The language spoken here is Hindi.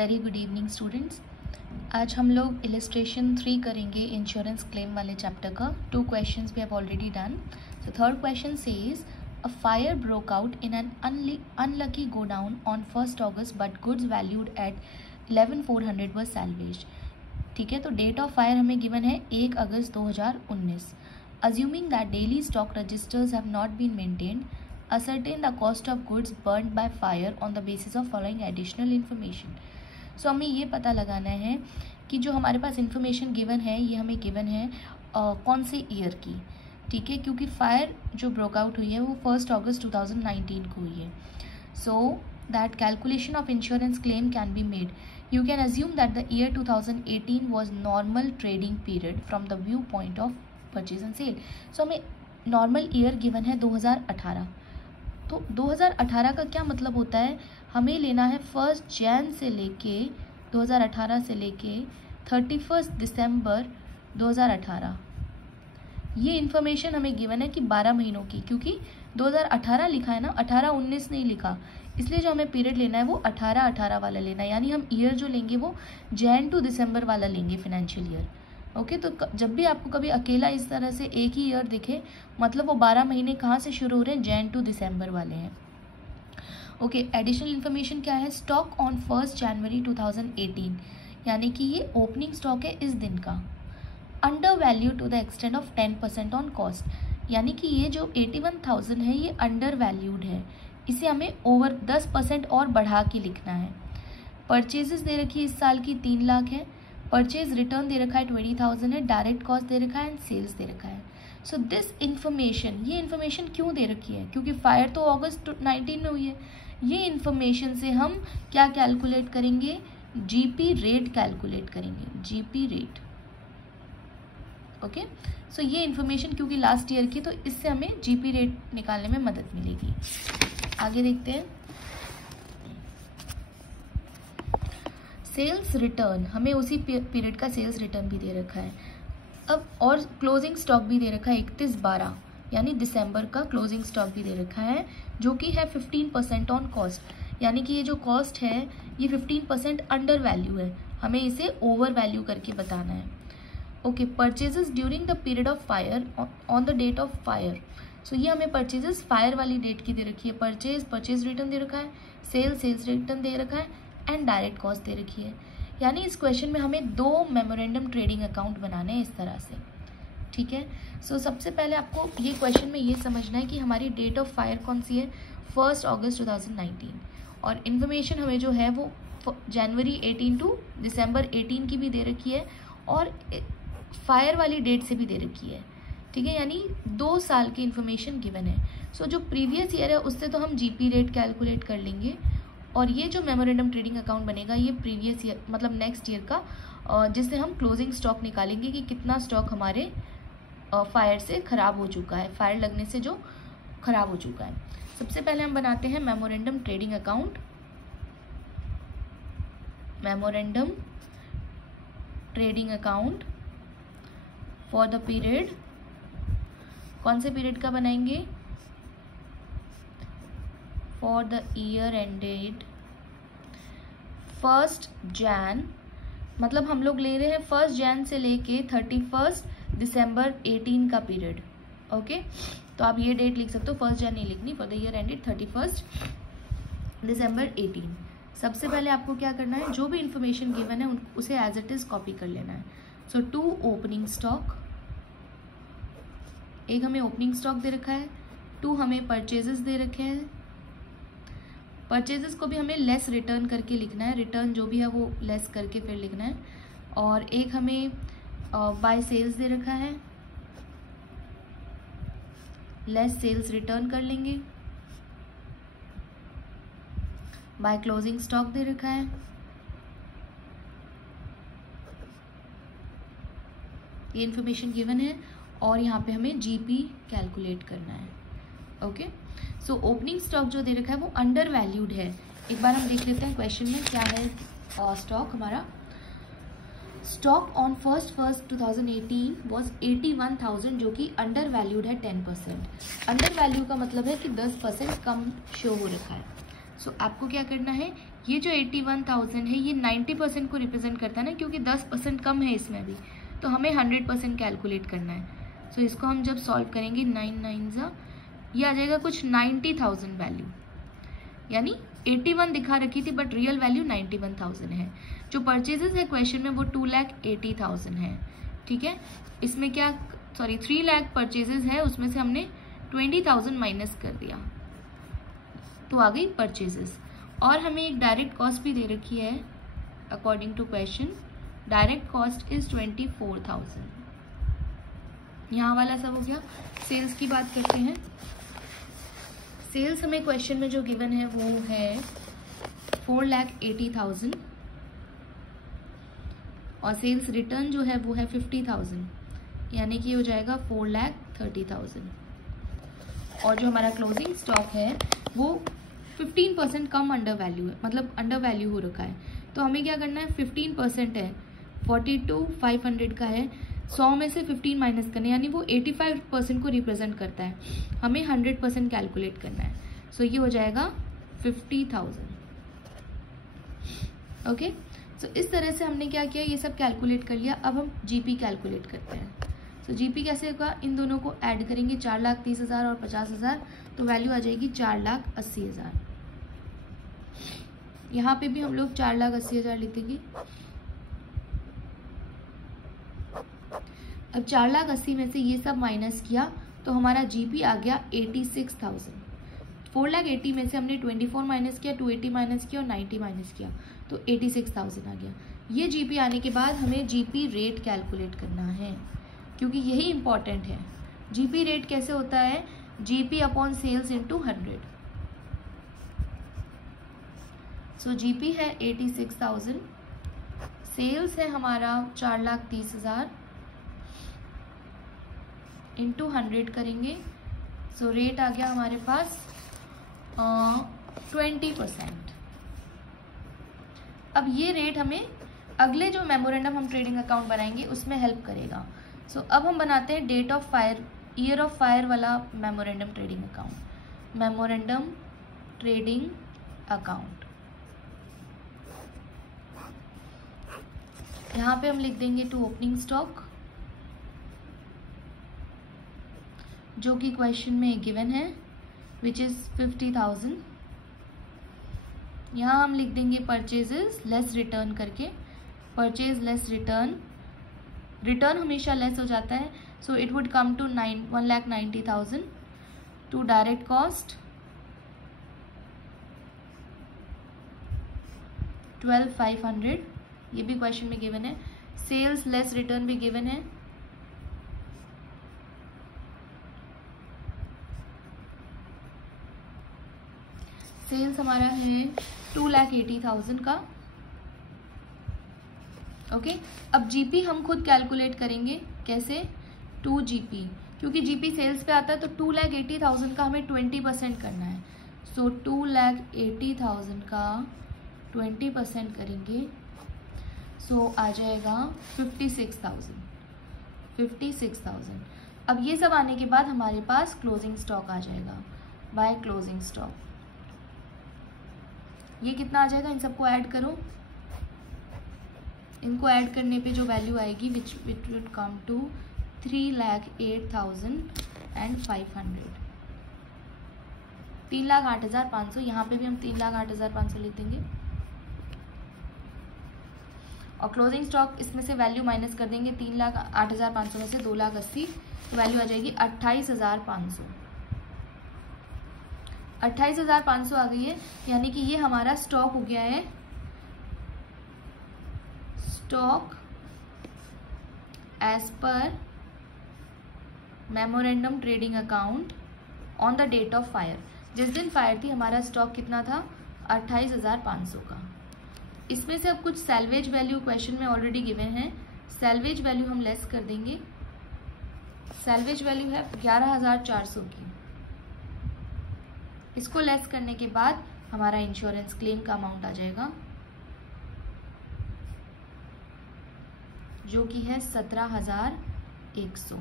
Very good evening students. आज हम लोग इलस्ट्रेशन 3 करेंगे इंश्योरेंस क्लेम वाले चैप्टर का। 2 questions we have already done. So third question says a fire broke out in an unlucky godown on 1st August but goods valued at 11,400 were salvage. ठीक है, तो डेट ऑफ फायर हमें गिवन है 1 अगस्त 2019। Assuming that daily stock registers have not been maintained, ascertain the cost of goods burned by fire on the basis of following additional information। सो हमें ये पता लगाना है कि जो हमारे पास इन्फॉर्मेशन गिवन है ये हमें गिवन है कौन से ईयर की। ठीक है, क्योंकि फायर जो ब्रोक आउट हुई है वो 1 अगस्त 2019 को हुई है। So that calculation of insurance claim can be made. You can assume that the year 2018 was normal trading period from the viewpoint of purchase and sale. So हमें नॉर्मल ईयर गिवन है 2018। तो 2018 का क्या मतलब होता है, हमें लेना है 1 जैन से लेके 2018 से लेके 31 दिसंबर 2018। ये इन्फॉर्मेशन हमें गिवन है कि 12 महीनों की, क्योंकि 2018 लिखा है ना, 18-19 नहीं लिखा, इसलिए जो हमें पीरियड लेना है वो 18-18 वाला लेना है। यानी हम ईयर जो लेंगे वो जैन टू दिसंबर वाला लेंगे, फाइनेंशियल ईयर। ओके, तो जब भी आपको कभी अकेला इस तरह से एक ही ईयर दिखे, मतलब वो 12 महीने कहाँ से शुरू हो रहे हैं, जैन टू दिसंबर वाले हैं। ओके, एडिशनल इन्फॉर्मेशन क्या है, स्टॉक ऑन 1 जनवरी 2018, यानी कि ये ओपनिंग स्टॉक है इस दिन का। Under value to the extend of 10% on cost, यानी कि ये जो 81,000 है ये अंडर वैल्यूड है, इसे हमें ओवर 10% और बढ़ा के लिखना है। परचेजेस दे रखी है इस साल की 3 लाख है, परचेज रिटर्न दे रखा है 20,000 है, डायरेक्ट कॉस्ट दे रखा है एंड सेल्स दे रखा है। सो दिस इन्फॉर्मेशन, ये इन्फॉर्मेशन क्यों दे रखी है, क्योंकि फायर तो अगस्त 19 में हुई है। ये इन्फॉर्मेशन से हम क्या कैलकुलेट करेंगे, जीपी रेट कैलकुलेट करेंगे, जीपी रेट। ओके, सो ये इन्फॉर्मेशन क्योंकि लास्ट ईयर की, तो इससे हमें जीपी रेट निकालने में मदद मिलेगी। आगे देखते हैं। सेल्स रिटर्न, हमें उसी पीरियड का सेल्स रिटर्न भी दे रखा है अब, और क्लोजिंग स्टॉक भी दे रखा है 31/12 यानी दिसंबर का क्लोजिंग स्टॉक भी दे रखा है, जो कि है 15% ऑन कॉस्ट, यानी कि ये जो कॉस्ट है ये 15% अंडर वैल्यू है, हमें इसे ओवर वैल्यू करके बताना है। Okay, purchases during the period of fire on the date of fire. So ये हमें परचेजेस फायर वाली डेट की दे रखी है। परचेज रिटर्न दे रखा है, सेल्स रिटर्न दे रखा है एंड डायरेक्ट कॉस्ट दे रखी है। यानी इस क्वेश्चन में हमें 2 मेमोरेंडम ट्रेडिंग अकाउंट बनाने हैं इस तरह से। ठीक है, सो सबसे पहले आपको ये क्वेश्चन में ये समझना है कि हमारी डेट ऑफ फायर कौन सी है, 1 अगस्त 2019, और इन्फॉर्मेशन हमें जो है वो जनवरी 18 टू दिसंबर 18 की भी दे रखी है और फायर वाली डेट से भी दे रखी है। ठीक है, यानी 2 साल की इन्फॉर्मेशन गिवन है। सो जो प्रीवियस ईयर है उससे तो हम जीपी रेट कैलकुलेट कर लेंगे, और ये जो मेमोरेंडम ट्रेडिंग अकाउंट बनेगा ये प्रीवियस ईयर मतलब नेक्स्ट ईयर का, जिससे हम क्लोजिंग स्टॉक निकालेंगे कि कितना स्टॉक हमारे फायर से ख़राब हो चुका है, फायर लगने से जो ख़राब हो चुका है। सबसे पहले हम बनाते हैं memorandum trading account. Memorandum trading account for the period, कौन से पीरियड का बनाएंगे, for the year ended 1 Jain, मतलब हम लोग ले रहे हैं 1 जैन से लेके 31 दिसंबर 18 का पीरियड। ओके, तो आप ये डेट लिख सकते हो, 1 जैन नहीं लिखनी, फॉर द ईयर एंडेड 31 दिसंबर 18। सबसे पहले आपको क्या करना है, जो भी इंफॉर्मेशन गिवन है उसे एज इट इज कॉपी कर लेना है। सो 2 ओपनिंग स्टॉक, एक हमें ओपनिंग स्टॉक दे रखा है, 2 हमें परचेजेस दे रखे हैं, परचेजेस को भी हमें लेस रिटर्न करके लिखना है, रिटर्न जो भी है वो लेस करके फिर लिखना है, और एक हमें बाय सेल्स दे रखा है, लेस सेल्स रिटर्न कर लेंगे, बाय क्लोजिंग स्टॉक दे रखा है, ये इन्फॉर्मेशन गिवन है, और यहाँ पे हमें जीपी कैलकुलेट करना है। ओके, सो ओपनिंग स्टॉक जो दे रखा है वो अंडर वैल्यूड है। एक बार हम देख लेते हैं क्वेश्चन में क्या है स्टॉक हमारा। स्टॉक ऑन 1 2018 वॉज 81,000, जो कि अंडर वैल्यूड है 10%। अंडर वैल्यू का मतलब है कि 10% कम शो हो रखा है। सो आपको क्या करना है, ये जो 81,000 है ये 90% को रिप्रेजेंट करता है ना, क्योंकि 10% कम है इसमें भी, तो हमें 100% कैलकुलेट करना है। सो इसको हम जब सॉल्व करेंगे 9 9 ये आ जाएगा कुछ 90,000 वैल्यू, यानी 81 दिखा रखी थी बट रियल वैल्यू 91,000 है। जो परचेजेस है क्वेश्चन में वो 2,80,000 है, ठीक है। इसमें क्या 3 लाख परचेजेस है, उसमें से हमने 20,000 माइनस कर दिया तो आ गई परचेजेस। और हमें एक डायरेक्ट कॉस्ट भी दे रखी है according to question, direct cost is 24,000। यहाँ वाला सब हो गया। सेल्स की बात करते हैं। सेल्स हमें क्वेश्चन में जो गिवन है वो है 4,80,000 और सेल्स रिटर्न जो है वो है 50,000, यानी कि हो जाएगा 4,30,000। और जो हमारा क्लोजिंग स्टॉक है वो 15% कम अंडर वैल्यू है, मतलब अंडर वैल्यू हो रखा है। तो हमें क्या करना है, 15% है, 42,500 का है, 100 में से 15 माइनस करना है, यानी वो 85% को रिप्रेजेंट करता है। हमें 100% कैलकुलेट करना है। सो ये हो जाएगा 50,000। ओके, सो इस तरह से हमने क्या किया, ये सब कैलकुलेट कर लिया। अब हम जीपी कैलकुलेट करते हैं। सो जीपी कैसे होगा, इन दोनों को ऐड करेंगे, 4,30,000 और 50,000, तो वैल्यू आ जाएगी 4,80,000। यहाँ पे भी हम लोग 4,80,000 लिख देंगे। अब 4,80,000 में से ये सब माइनस किया तो हमारा जीपी आ गया 86,000। 4,80,000 में से हमने 24 माइनस किया, 280 माइनस किया और 90 माइनस किया, तो 86,000 आ गया। ये जीपी आने के बाद हमें जीपी रेट कैलकुलेट करना है, क्योंकि यही इंपॉर्टेंट है। जीपी रेट कैसे होता है, जीपी अपॉन सेल्स इंटू 100। सो जीपी है 86,000, सेल्स है हमारा 4,30,000 इंटू 100 करेंगे। सो रेट आ गया हमारे पास 20%। अब ये रेट हमें अगले जो मेमोरेंडम हम ट्रेडिंग अकाउंट बनाएंगे उसमें हेल्प करेगा। सो अब हम बनाते हैं date of fire, year of fire वाला memorandum trading account. Memorandum trading account, यहाँ पे हम लिख देंगे टू ओपनिंग स्टॉक, जो कि क्वेश्चन में गिवन है, विच इज 50,000। यहाँ हम लिख देंगे परचेजेस लेस रिटर्न करके, परचेज लेस रिटर्न, रिटर्न हमेशा लेस हो जाता है, so it would come to 1,90,000 to direct cost 12,500, ये भी क्वेश्चन में गिवन है। सेल्स लेस रिटर्न भी गिवन है, सेल्स हमारा है 2,80,000 का। ओके, अब जीपी हम खुद कैलकुलेट करेंगे, कैसे, 2 जीपी, क्योंकि जीपी सेल्स पे आता है तो 2,80,000 का हमें 20% करना है। सो 2,80,000 का 20% करेंगे, सो आ जाएगा 56,000। अब ये सब आने के बाद हमारे पास क्लोजिंग स्टॉक आ जाएगा, बाय क्लोजिंग स्टॉक। ये कितना आ जाएगा, इन सबको ऐड करो, इनको ऐड करने पे जो वैल्यू आएगी विच विल कम टू 3,08,500, 3,08,500। यहाँ पे भी हम 3,08,500 लिख देंगे और क्लोजिंग स्टॉक इसमें से वैल्यू माइनस कर देंगे, 3,08,500 में से 2,80,000, तो वैल्यू आ जाएगी 28,500। 28,500 आ गई है, यानी कि ये हमारा स्टॉक हो गया है, स्टॉक एज पर memorandum trading account on the date of fire. जिस दिन फायर थी हमारा स्टॉक कितना था, 28,500 का। इसमें से अब कुछ सैल्वेज वैल्यू क्वेश्चन में ऑलरेडी गिवन है, सैल्वेज वैल्यू हम लेस कर देंगे। सैल्वेज वैल्यू है 11,400 की। इसको लेस करने के बाद हमारा इंश्योरेंस क्लेम का अमाउंट आ जाएगा, जो कि है 17,100।